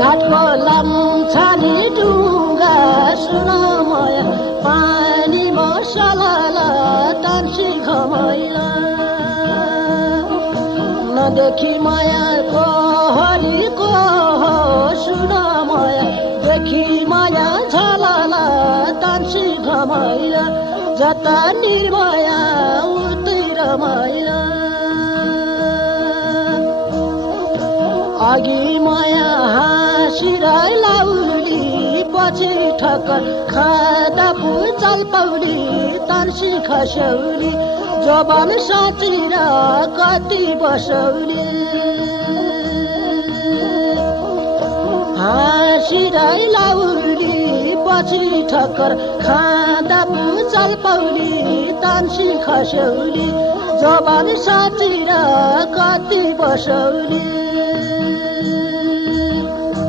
घाटको लाम्छानी डुङ्गा सुनमय पानीमा सलाला तान्सी घमैला नदेखि मायाको हरिको सुनमय देखि माया झलाला तान्सी घमैला जता निर्माया उतै रमाइला अघि माया हाँसिर लाउली पछि ठक्कर खाँदा भुचल पौली तर्सी खसौली जवान साँचेर कति बसौली हाँसिर लाउली पछि ठक्कर खाँदा भुचल पौली तर्सी खसौली जवान साँचेर कति बसौली